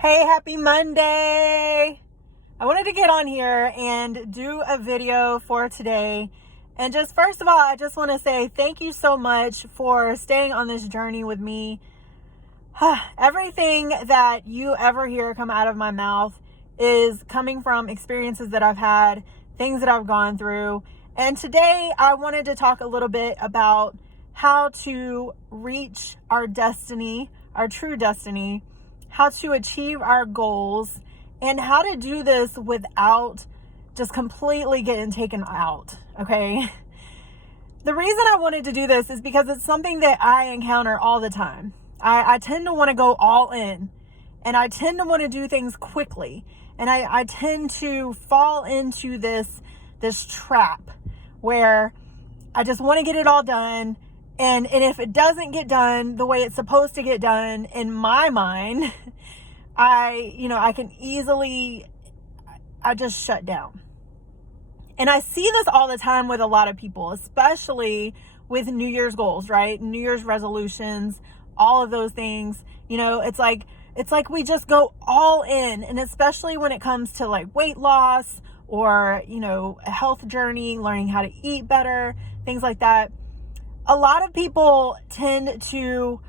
Hey, happy Monday. I wanted to get on here and do a video for today. And just first of all, I just want to say thank you so much for staying on this journey with me. Everything that you ever hear come out of my mouth is coming from experiences that I've had, things that I've gone through. And today I wanted to talk a little bit about how to reach our destiny, our true destiny, how to achieve our goals, and how to do this without just completely getting taken out, okay? The reason I wanted to do this is because it's something that I encounter all the time. I tend to want to go all in, and I tend to want to do things quickly, and I tend to fall into this trap where I just want to get it all done, and if it doesn't get done the way it's supposed to get done in my mind, I just shut down. And I see this all the time with a lot of people, especially with New Year's goals, right? New Year's resolutions, all of those things. It's like we just go all in. And especially when it comes to like weight loss or, a health journey, learning how to eat better, things like that. A lot of people tend to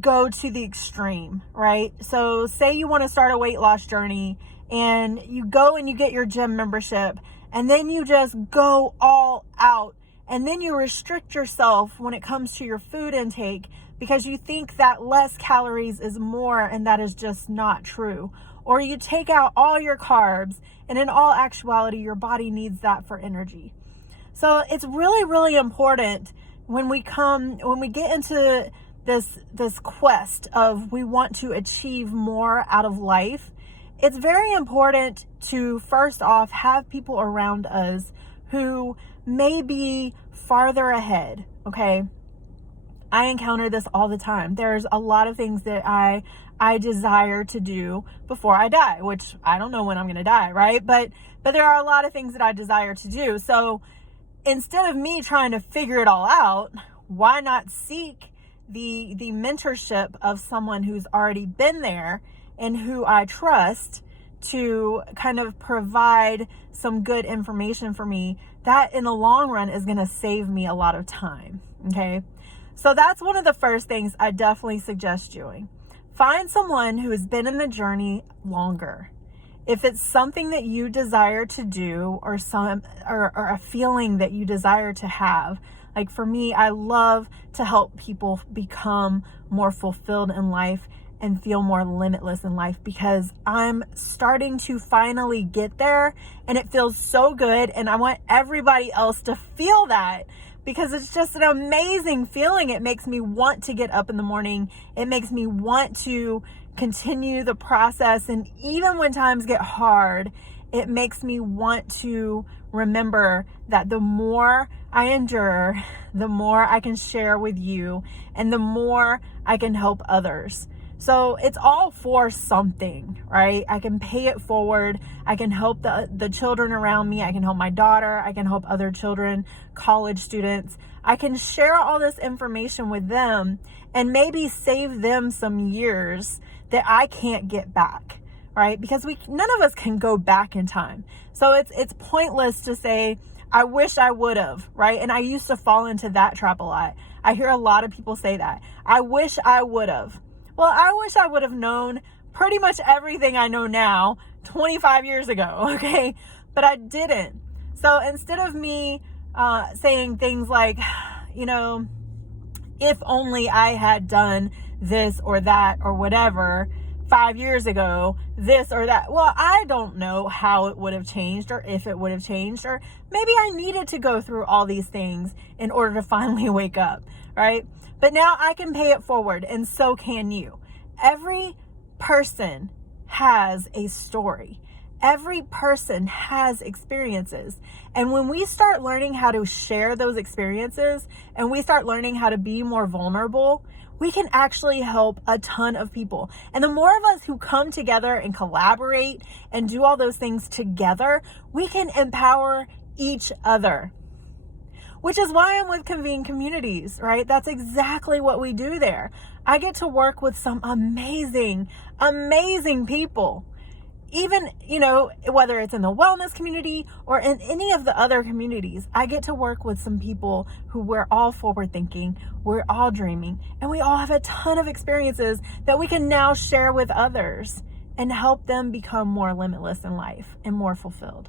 go to the extreme, right? So say you want to start a weight loss journey and you go and you get your gym membership and then you just go all out and then you restrict yourself when it comes to your food intake because you think that less calories is more, and that is just not true. Or you take out all your carbs, and in all actuality, your body needs that for energy. So it's really, really important when we get into this quest of we want to achieve more out of life, it's very important to first off have people around us who may be farther ahead, okay? I encounter this all the time. There's a lot of things that I desire to do before I die, which I don't know when I'm going to die, right? But there are a lot of things that I desire to do. So instead of me trying to figure it all out, why not seek the mentorship of someone who's already been there and who I trust to kind of provide some good information for me that in the long run is going to save me a lot of time, okay? So that's one of the first things I definitely suggest doing. Find someone who has been in the journey longer. If it's something that you desire to do or a feeling that you desire to have, like for me, I love to help people become more fulfilled in life and feel more limitless in life because I'm starting to finally get there and it feels so good, and I want everybody else to feel that because it's just an amazing feeling. It makes me want to get up in the morning. It makes me want to continue the process, and even when times get hard, it makes me want to remember that the more I endure, the more I can share with you, and the more I can help others. So it's all for something, right? I can pay it forward. I can help the children around me. I can help my daughter. I can help other children, college students. I can share all this information with them and maybe save them some years that I can't get back, right? Because none of us can go back in time. So it's pointless to say, I wish I would have, right? And I used to fall into that trap a lot. I hear a lot of people say that. I wish I would have. Well, I wish I would have known pretty much everything I know now 25 years ago, okay? But I didn't. So instead of me saying things like, if only I had done this or that or whatever 5 years ago, this or that. Well, I don't know how it would have changed or if it would have changed, or maybe I needed to go through all these things in order to finally wake up, right? But now I can pay it forward, and so can you. Every person has a story. Every person has experiences. And when we start learning how to share those experiences and we start learning how to be more vulnerable, we can actually help a ton of people. And the more of us who come together and collaborate and do all those things together, we can empower each other. Which is why I'm with Convene Communities, right? That's exactly what we do there. I get to work with some amazing, amazing people. Even, whether it's in the wellness community or in any of the other communities, I get to work with some people who we're all forward thinking, we're all dreaming, and we all have a ton of experiences that we can now share with others and help them become more limitless in life and more fulfilled.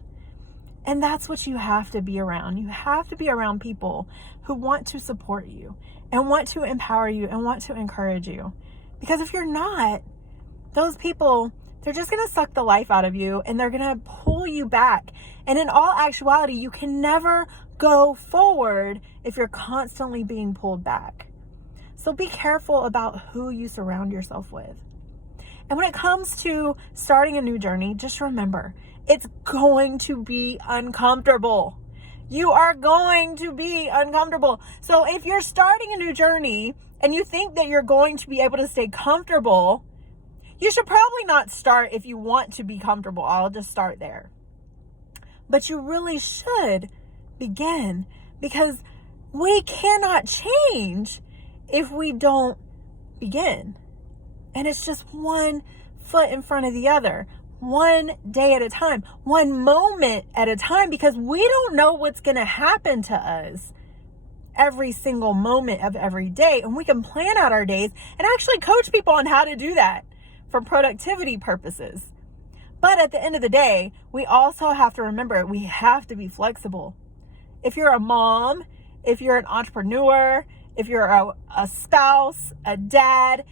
And that's what you have to be around. You have to be around people who want to support you and want to empower you and want to encourage you. Because if you're not, those people, they're just going to suck the life out of you and they're going to pull you back. And in all actuality, you can never go forward if you're constantly being pulled back. So be careful about who you surround yourself with. And when it comes to starting a new journey, just remember, it's going to be uncomfortable. You are going to be uncomfortable. So if you're starting a new journey and you think that you're going to be able to stay comfortable, you should probably not start if you want to be comfortable. I'll just start there. But you really should begin, because we cannot change if we don't begin. And it's just one foot in front of the other, one day at a time, one moment at a time, because we don't know what's going to happen to us every single moment of every day. And we can plan out our days and actually coach people on how to do that for productivity purposes. But at the end of the day, we also have to remember we have to be flexible. If you're a mom, if you're an entrepreneur, if you're a spouse, a dad,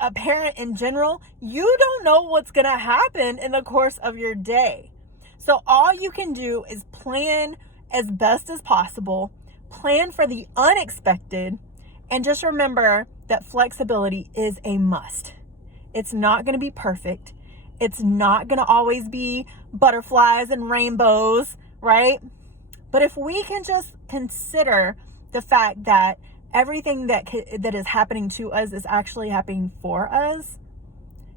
a parent in general, you don't know what's going to happen in the course of your day. So all you can do is plan as best as possible, plan for the unexpected, and just remember that flexibility is a must. It's not going to be perfect. It's not going to always be butterflies and rainbows, right? But if we can just consider the fact that everything that is happening to us is actually happening for us,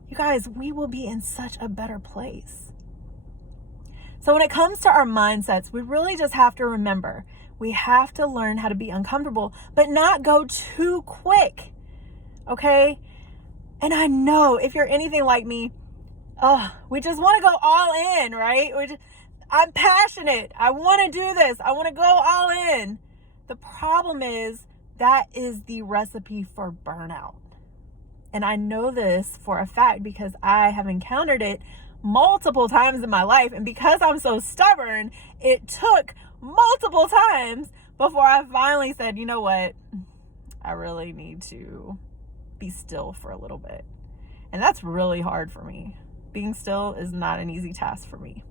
you guys, we will be in such a better place. So when it comes to our mindsets, we really just have to remember, we have to learn how to be uncomfortable, but not go too quick, okay? And I know if you're anything like me, we just want to go all in, right? I'm passionate. I want to do this. I want to go all in. The problem is that is the recipe for burnout. And I know this for a fact because I have encountered it multiple times in my life. And because I'm so stubborn, it took multiple times before I finally said, you know what? I really need to be still for a little bit. And that's really hard for me. Being still is not an easy task for me.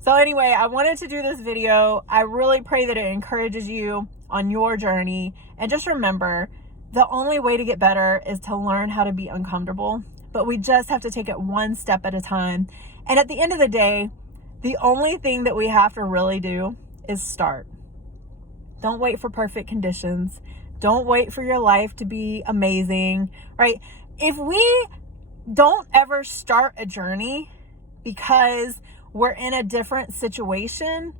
So anyway, I wanted to do this video. I really pray that it encourages you on your journey. And just remember, the only way to get better is to learn how to be uncomfortable. But we just have to take it one step at a time. And at the end of the day, the only thing that we have to really do is start. Don't wait for perfect conditions. Don't wait for your life to be amazing, right? If we don't ever start a journey because we're in a different situation,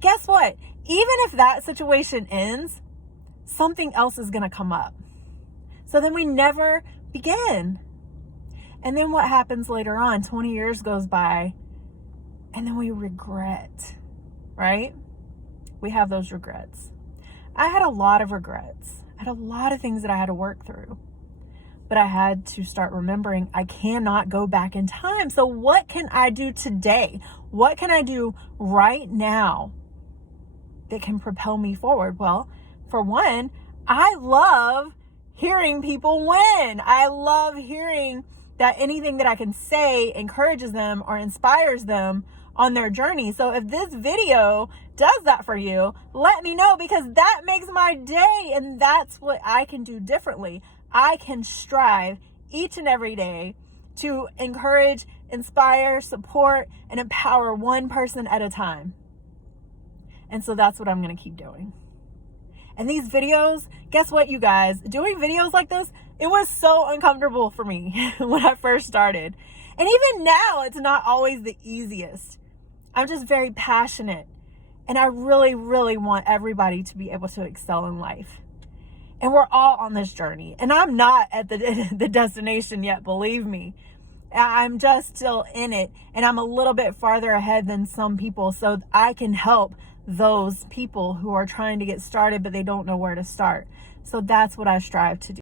guess what? Even if that situation ends, something else is going to come up. So then we never begin. And then what happens later on? 20 years goes by, and then we regret, right? We have those regrets. I had a lot of regrets. I had a lot of things that I had to work through. But I had to start remembering I cannot go back in time. So what can I do today? What can I do right now that can propel me forward? Well, for one, I love hearing people win. I love hearing that anything that I can say encourages them or inspires them on their journey. So if this video does that for you, let me know, because that makes my day, and that's what I can do differently. I can strive each and every day to encourage, inspire, support, and empower one person at a time. And so that's what I'm going to keep doing. And these videos, guess what, you guys? Doing videos like this, it was so uncomfortable for me when I first started. And even now, it's not always the easiest. I'm just very passionate. And I really, really want everybody to be able to excel in life. And we're all on this journey. And I'm not at the destination yet, believe me. I'm just still in it. And I'm a little bit farther ahead than some people. So I can help those people who are trying to get started, but they don't know where to start. So that's what I strive to do.